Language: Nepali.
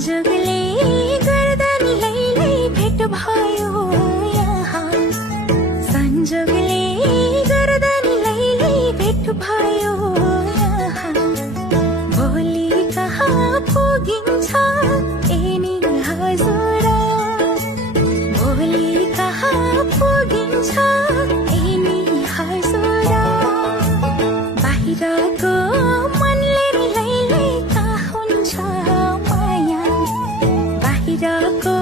संजोगले गर्दा नि लैलै भेट भयो यहाँ संजोगले गर्दा नि लैलै भेट भयो यहाँ भोलि कहाँ पुगिन्छ एनी हजुर भोलि कहाँ पुगिन्छ एनी हजुर बाहिरको मनले नि लैलै कहाँ हुन्छ माया बाहिरको